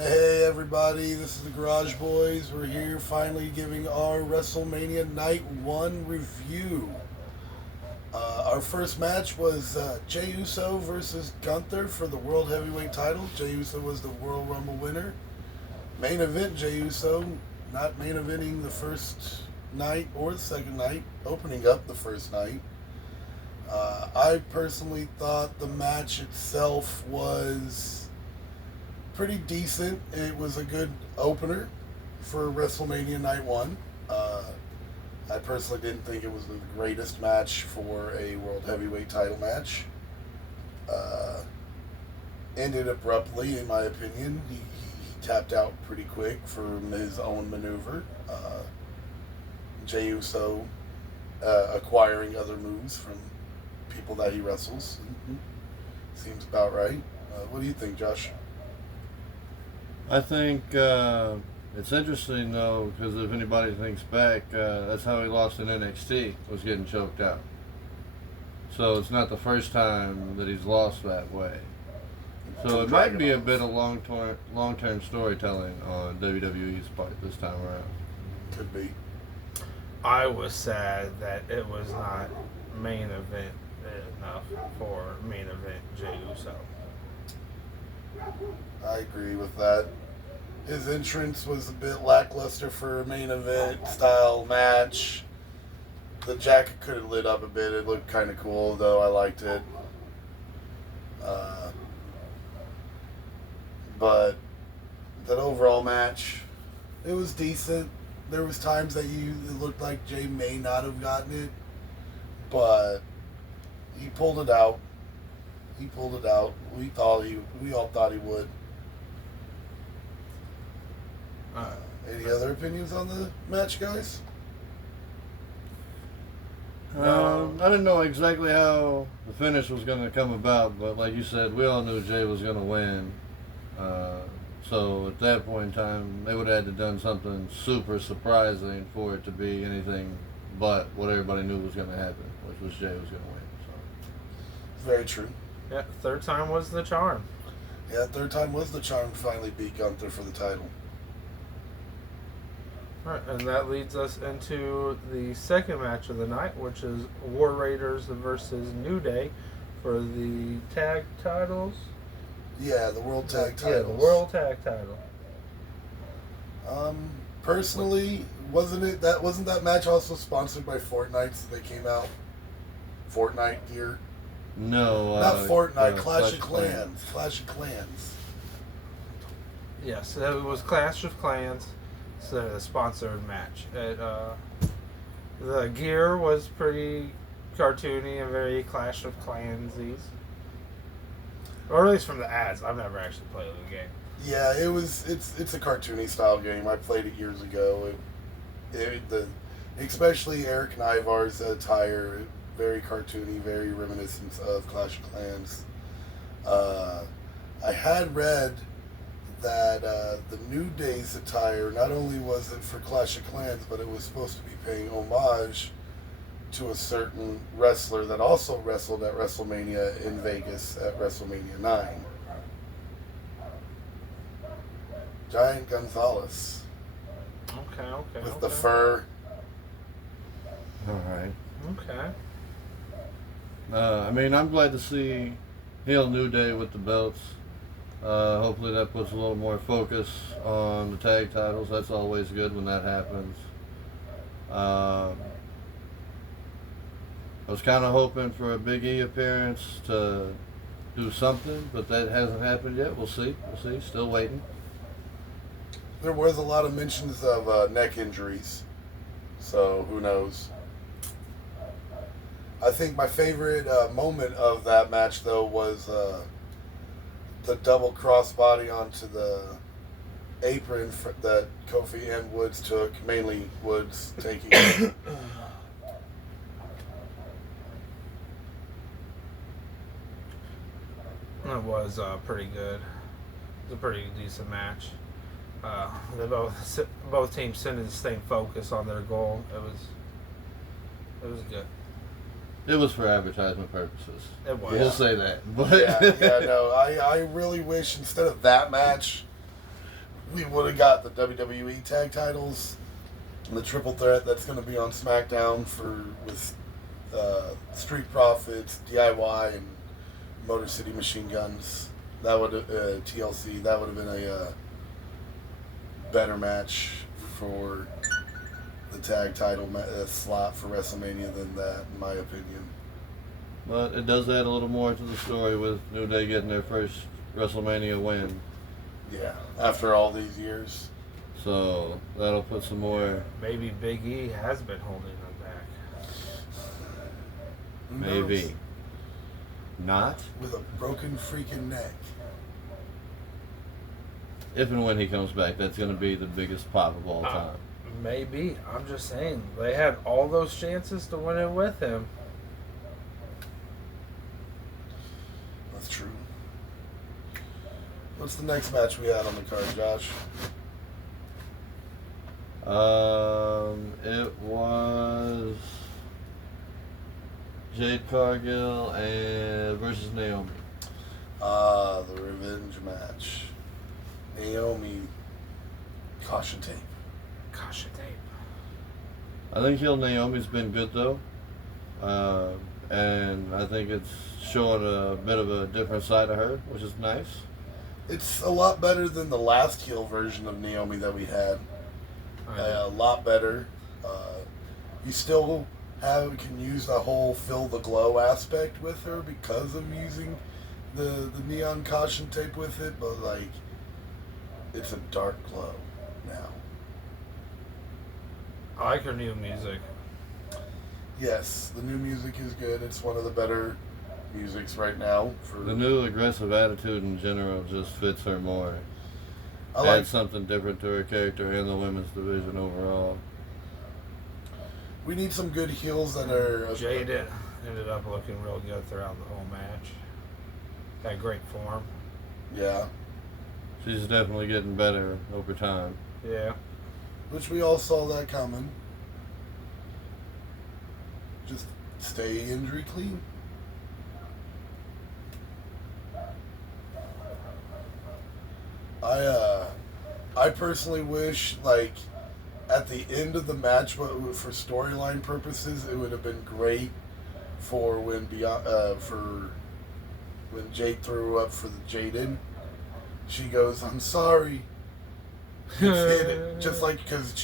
Hey everybody, this is the Garage Boys. We're here finally giving our WrestleMania Night 1 review. Our first match was Jey Uso versus Gunther for the World Heavyweight title. Jey Uso was the Royal Rumble winner. Main event, Jey Uso not main eventing the first night or the second night, opening up the first night. I personally thought the match itself was pretty decent. It was a good opener for WrestleMania Night 1. I personally didn't think it was the greatest match for a World Heavyweight title match. Ended abruptly, in my opinion. He tapped out pretty quick from his own maneuver. Jey Uso acquiring other moves from people that he wrestles. Seems about right. What do you think, Josh? I think it's interesting, though, because if anybody thinks back, that's how he lost in NXT, was getting choked out. So it's not the first time that he's lost that way. So it might be a bit of long-term storytelling on WWE's part this time around. Could be. I was sad that it was not main event enough for main event Jey Uso. I agree with that. His entrance was a bit lackluster for a main event style match. The jacket could have lit up a bit. It looked kind of cool, though. I liked it. But that overall match, it was decent. There was times that it looked like Jey may not have gotten it, but he pulled it out. He pulled it out. We all thought he would. Any other opinions on the match, guys? I didn't know exactly how the finish was going to come about, but like you said, we all knew Jey was going to win. So at that point in time, they would have had to done something super surprising for it to be anything but what everybody knew was going to happen, which was Jey was going to win. So. Very true. Yeah, third time was the charm. Yeah, third time was the charm to finally beat Gunther for the title. All right, and that leads us into the second match of the night, which is War Raiders versus New Day for the tag titles. Yeah, the World Tag titles. Yeah, the World Tag title. Personally, wasn't that match also sponsored by Fortnite? So they came out Fortnite gear. No, Not Fortnite. Clash of Clans. Clash of Clans. Yes, it was Clash of Clans. So the sponsored match. The gear was pretty cartoony and very Clash of Clansy. Or at least from the ads. I've never actually played the game. Yeah, it's a cartoony style game. I played it years ago. Especially Eric and Ivar's attire, very cartoony, very reminiscent of Clash of Clans. I had read that the New Day's attire, not only was it for Clash of Clans, but it was supposed to be paying homage to a certain wrestler that also wrestled at WrestleMania in Vegas at WrestleMania 9. Giant Gonzalez. Okay. With the fur. All right. Okay. I mean, I'm glad to see heel New Day with the belts. Hopefully that puts a little more focus on the tag titles. That's always good when that happens. I was kind of hoping for a Big E appearance to do something, but that hasn't happened yet. We'll see. Still waiting. There was a lot of mentions of neck injuries, so who knows. I think my favorite moment of that match, though, was the double crossbody onto the apron that Kofi and Woods took, mainly Woods taking it. It was pretty good. It was a pretty decent match. They both teams seemed to stay focused on their goal. It was good. It was for advertisement purposes. It was. We'll say that. But Yeah, no. I really wish instead of that match, we would have got the WWE tag titles and the triple threat that's going to be on SmackDown with Street Profits, DIY, and Motor City Machine Guns. That would TLC. That would have been a better match for the tag title slot for WrestleMania than that, in my opinion. But it does add a little more to the story with New Day getting their first WrestleMania win. Yeah, after all these years. So that'll put some more. Maybe Big E has been holding them back. Who Maybe. knows? Not? With a broken freaking neck. If and when he comes back, that's going to be the biggest pop of all time. Maybe. I'm just saying. They had all those chances to win it with him. That's true. What's the next match we had on the card, Josh? It was Jade Cargill and versus Naomi. The revenge match. Naomi, caution tape. Caution tape. I think heel Naomi's been good though, and I think it's showing a bit of a different side of her, which is nice. It's a lot better than the last heel version of Naomi that we had. A lot better. You still can use the whole fill the glow aspect with her because of using the neon caution tape with it, but like it's a dark glow now. I like her new music. Yes, the new music is good. It's one of the better musics right now. The new aggressive attitude in general just fits her more. I like Adds something different to her character and the women's division overall. We need some good heels that are. Jade ended up looking real good throughout the whole match. Got great form. Yeah. She's definitely getting better over time. Yeah. Which we all saw that coming. Just stay injury clean. I personally wish, like, at the end of the match, for storyline purposes, it would have been great for when Jade threw up for the Jaden. She goes, "I'm sorry." Hit it. Just like, because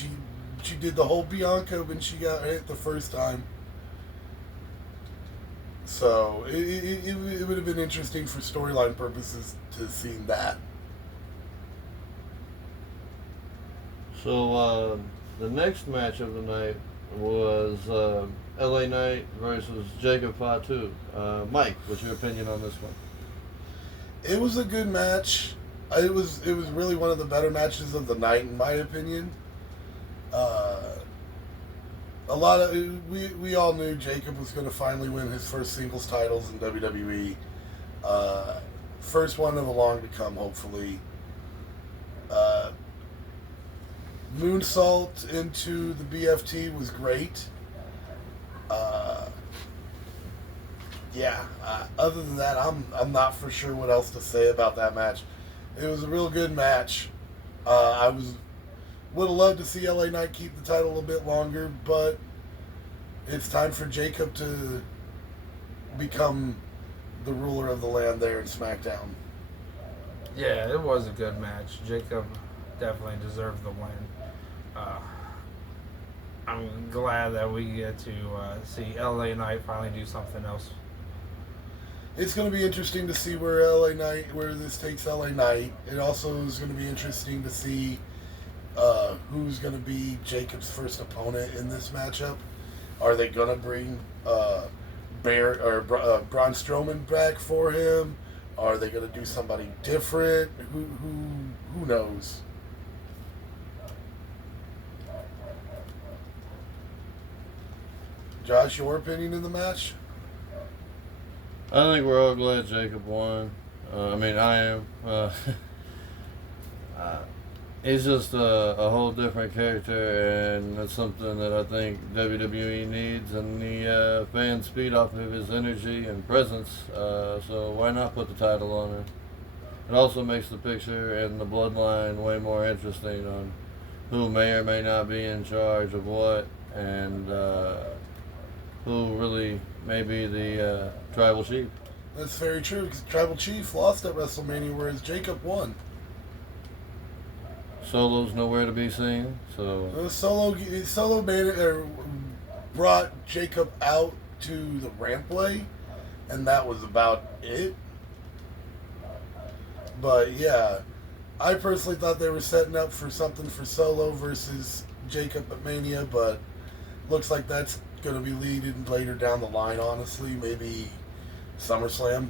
she did the whole Bianca when she got hit the first time. So it would have been interesting for storyline purposes to see that. So the next match of the night was LA Knight versus Jacob Fatu. Mike, what's your opinion on this one? It was a good match. It was really one of the better matches of the night, in my opinion. We all knew Jacob was going to finally win his first singles titles in WWE. First one of the long to come, hopefully. Moonsault into the BFT was great. Other than that, I'm not for sure what else to say about that match. It was a real good match. Would have loved to see LA Knight keep the title a bit longer, but it's time for Jacob to become the ruler of the land there in SmackDown. Yeah, it was a good match. Jacob definitely deserved the win. I'm glad that we get to see LA Knight finally do something else. It's going to be interesting to see where this takes LA Knight. It also is going to be interesting to see who's going to be Jacob's first opponent in this matchup. Are they going to bring Braun Strowman back for him? Are they going to do somebody different? Who knows? Josh, your opinion in the match? I think we're all glad Jacob won. I am. He's just a whole different character, and that's something that I think WWE needs, and the fans feed off of his energy and presence. So why not put the title on him? it also makes the picture and the bloodline way more interesting on who may or may not be in charge of what, and who really may be the tribal chief. That's very true, because Tribal Chief lost at WrestleMania, whereas Jacob won. Solo's nowhere to be seen, so Solo made it, brought Jacob out to the rampway, and that was about it. But yeah, I personally thought they were setting up for something for Solo versus Jacob at Mania, but looks like that's going to be leading later down the line, honestly. Maybe SummerSlam.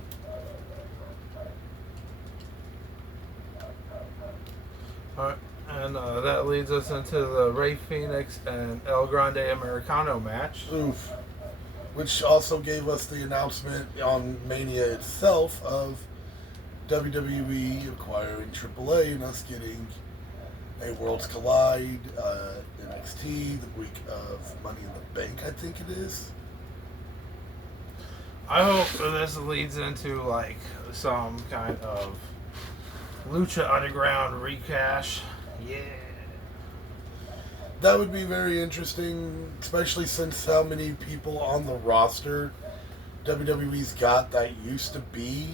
Alright, and that leads us into the Rey Fenix and El Grande Americano match. Oof. Which also gave us the announcement on Mania itself of WWE acquiring AAA and us getting a Worlds Collide, NXT, the week of Money in the Bank, I think it is. I hope this leads into like some kind of Lucha Underground recash. Yeah. That would be very interesting, especially since how many people on the roster WWE's got that used to be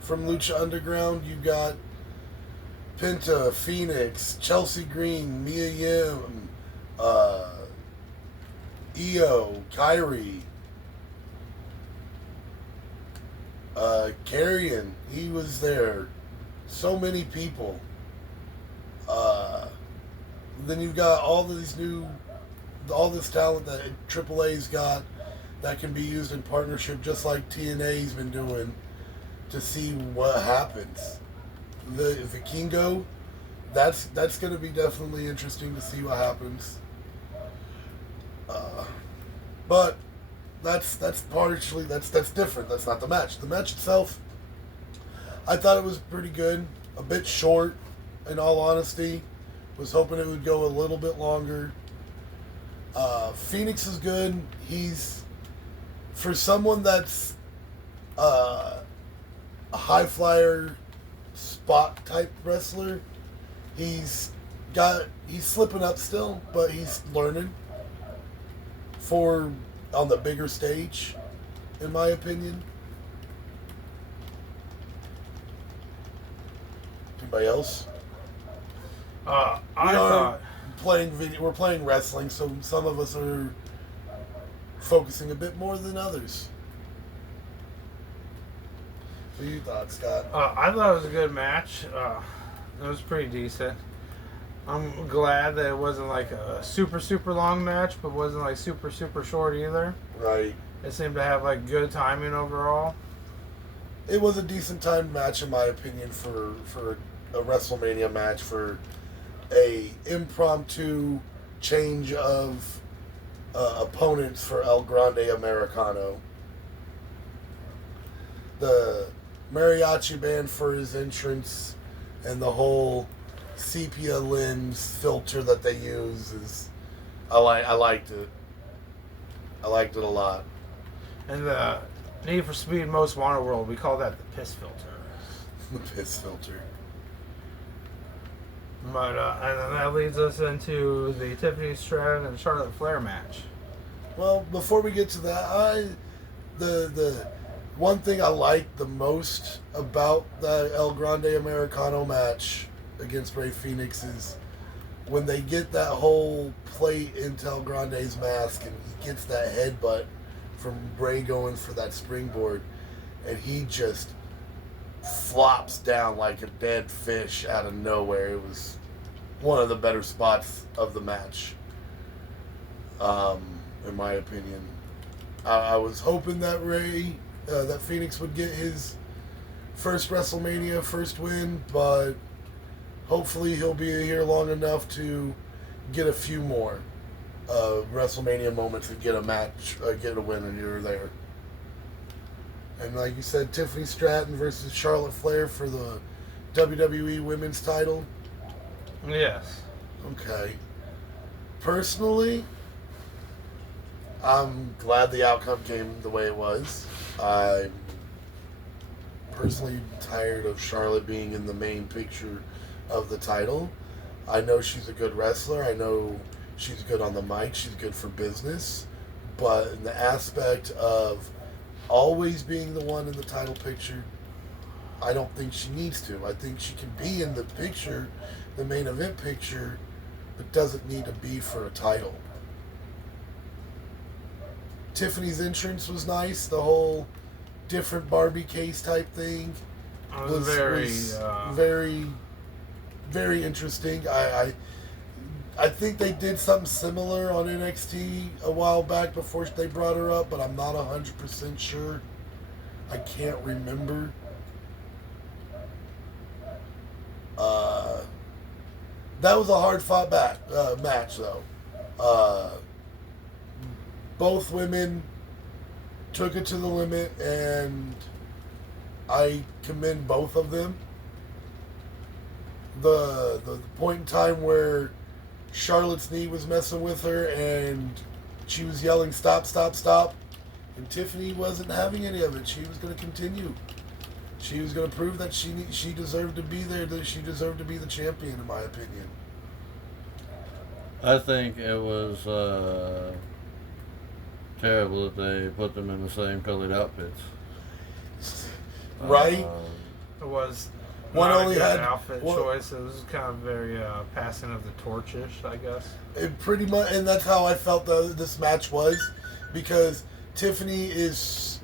from Lucha Underground. You got Penta, Phoenix, Chelsea Green, Mia Yim, Io, Kyrie, Carrion, he was there. So many people. Then you've got all this talent that AAA's got that can be used in partnership, just like TNA's been doing, to see what happens. The Vikingo, that's going to be definitely interesting to see what happens. But that's partially that's different. That's not the match. The match itself, I thought it was pretty good. A bit short, in all honesty. Was hoping it would go a little bit longer. Phoenix is good. He's, for someone that's a high flyer spot type wrestler, he's slipping up still, but he's learning on the bigger stage, in my opinion. Anybody else? We're playing wrestling, so some of us are focusing a bit more than others. What you thought, Scott? I thought it was a good match. It was pretty decent. I'm glad that it wasn't like a super, super long match, but wasn't like super, super short either. Right. It seemed to have like good timing overall. It was a decent timed match, in my opinion, for a WrestleMania match, for a impromptu change of opponents for El Grande Americano. The mariachi band for his entrance and the whole sepia lens filter that they use is I liked it. I liked it a lot. And the Need for Speed Most Wanted world, we call that the piss filter. The piss filter. But and then that leads us into the Tiffany Stratton and Charlotte Flair match. Well, before we get to that, the one thing I liked the most about the El Grande Americano match against Rey Fenix is when they get that whole plate into El Grande's mask and he gets that headbutt from Rey going for that springboard, and he just flops down like a dead fish out of nowhere. It was one of the better spots of the match, in my opinion. I was hoping that that Phoenix would get his first WrestleMania first win, but hopefully he'll be here long enough to get a few more WrestleMania moments and get a match, get a win here or there. And like you said, Tiffany Stratton versus Charlotte Flair for the WWE Women's title. Yes. Okay. Personally, I'm glad the outcome came the way it was. personally tired of Charlotte being in the main picture of the title. I know she's a good wrestler. I know she's good on the mic. She's good for business. But in the aspect of always being the one in the title picture, I don't think she needs to. I think she can be in the picture, the main event picture, but doesn't need to be for a title. Tiffany's entrance was nice. The whole different Barbie case type thing was very, very, very interesting. I think they did something similar on NXT a while back before they brought her up, but I'm not 100% sure. I can't remember. That was a hard fought match, though. Both women took it to the limit, and I commend both of them. The point in time where Charlotte's knee was messing with her and she was yelling, "Stop, stop, stop," and Tiffany wasn't having any of it. She was going to continue. She was going to prove that she deserved to be there, that she deserved to be the champion, in my opinion. I think it was terrible that they put them in the same colored outfits. Right? It was one not only a good had outfit choice. It was kind of very passing of the torch-ish, I guess. It pretty much, and that's how I felt this match was, because Tiffany is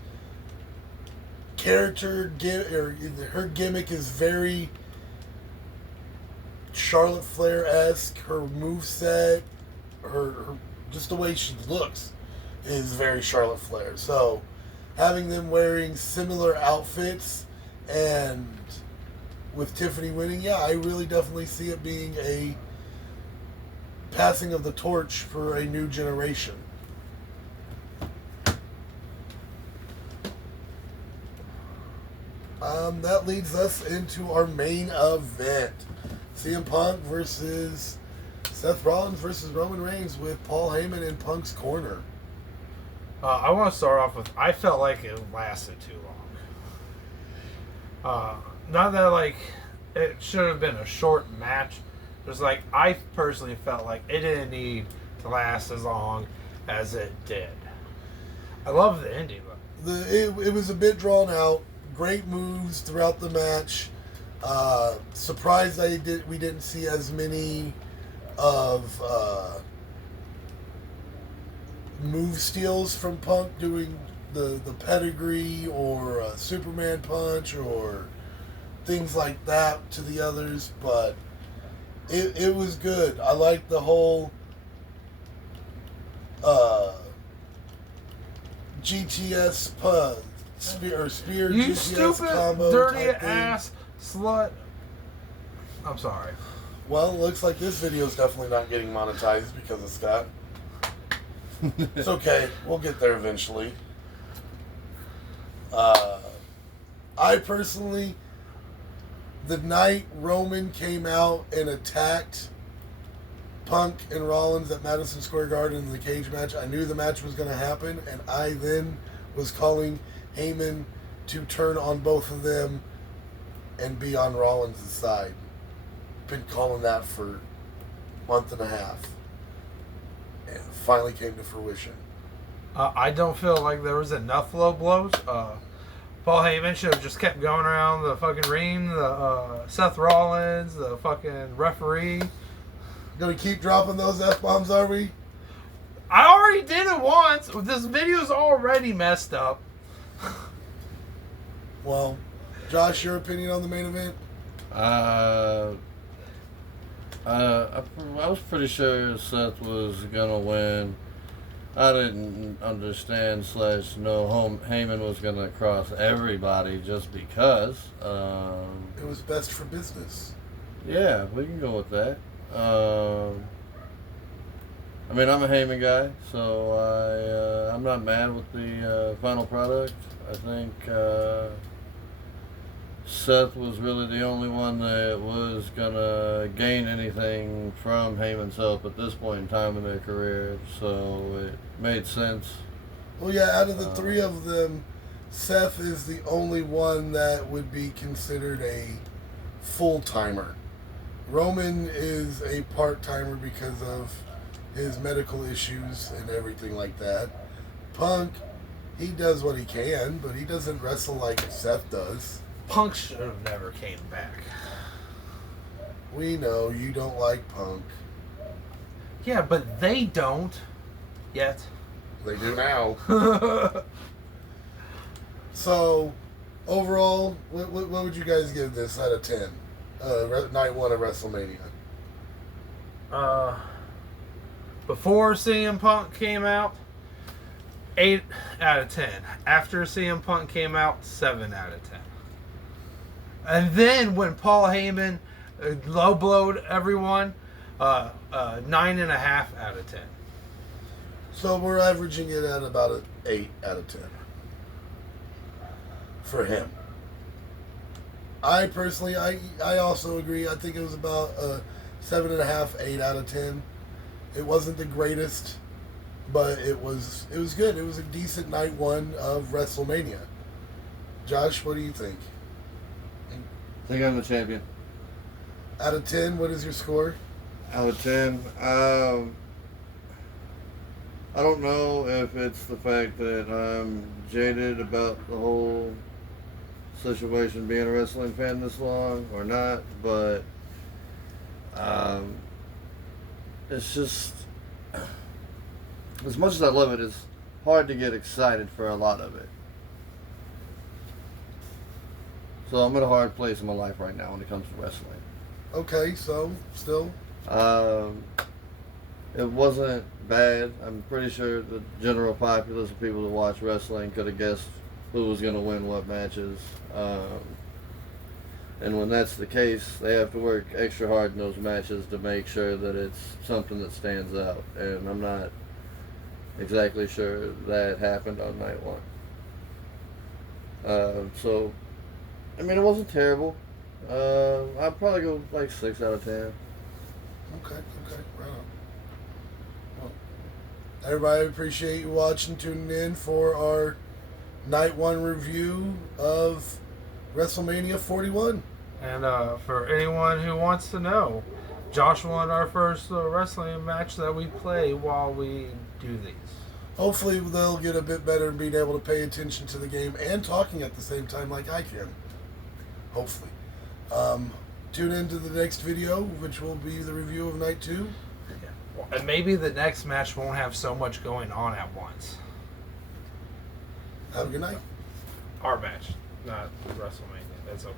her gimmick is very Charlotte Flair-esque. Her moveset, her just the way she looks is very Charlotte Flair. So having them wearing similar outfits and with Tiffany winning, yeah, I really definitely see it being a passing of the torch for a new generation. That leads us into our main event. CM Punk versus Seth Rollins versus Roman Reigns with Paul Heyman in Punk's corner. I want to start off with, I felt like it lasted too long. Not that, like, it should have been a short match. Just, like, I personally felt like it didn't need to last as long as it did. I love the ending, though. It was a bit drawn out. Great moves throughout the match. Surprised we didn't see as many of move steals from Punk doing the pedigree or Superman punch or things like that to the others, but it was good. I liked the whole GTS spear You GTS stupid, combo dirty type thing. ass slut. I'm sorry. Well, it looks like this video is definitely not getting monetized because of Scott. It's okay. We'll get there eventually. I personally, the night Roman came out and attacked Punk and Rollins at Madison Square Garden in the cage match, I knew the match was going to happen, and I then was calling Heyman to turn on both of them and be on Rollins' side. Been calling that for a month and a half. And it finally came to fruition. I don't feel like there was enough low blows. Paul Heyman should have just kept going around the fucking ring. The Seth Rollins, the fucking referee. Gonna keep dropping those F-bombs, are we? I already did it once. This video's already messed up. Well, Josh, your opinion on the main event? I was pretty sure Seth was gonna win. I didn't understand / know Heyman was gonna cross everybody just because. It was best for business. Yeah, we can go with that. I mean, I'm a Heyman guy, so I'm not mad with the final product. I think Seth was really the only one that was gonna gain anything from Heyman's help at this point in time in their career, so it made sense. Well, yeah, out of the three of them, Seth is the only one that would be considered a full-timer. Roman is a part-timer because of his medical issues and everything like that. Punk, he does what he can, but he doesn't wrestle like Seth does. Punk should have never came back. We know you don't like Punk. Yeah, but they don't yet. They do now. So, overall, what would you guys give this out of 10? Night 1 of WrestleMania. Before CM Punk came out, 8 out of 10. After CM Punk came out, 7 out of 10. And then when Paul Heyman low blowed everyone, 9.5 out of 10. So we're averaging it at about an 8 out of 10 for him. I personally, I also agree. I think it was about a 7.5, 8 out of 10. It wasn't the greatest, but it was good. It was a decent night 1 of WrestleMania. Josh, what do you think? I think I'm the champion. Out of 10, what is your score? Out of 10, I don't know if it's the fact that I'm jaded about the whole situation being a wrestling fan this long or not, but it's just, as much as I love it, it's hard to get excited for a lot of it. So I'm at a hard place in my life right now when it comes to wrestling. Okay, so still. It wasn't bad. I'm pretty sure the general populace of people that watch wrestling could have guessed who was going to win what matches. And when that's the case, they have to work extra hard in those matches to make sure that it's something that stands out. And I'm not exactly sure that happened on night 1. So, I mean, it wasn't terrible. I'd probably go like 6 out of 10. Okay, right on. Well, everybody, appreciate you watching, tuning in for our night 1 review of WrestleMania 41. And for anyone who wants to know, Josh won our first wrestling match that we play while we do these. Hopefully they'll get a bit better in being able to pay attention to the game and talking at the same time like I can. Hopefully. Tune in to the next video, which will be the review of night 2. Yeah. And maybe the next match won't have so much going on at once. Have a good night. Our match, not WrestleMania. That's okay.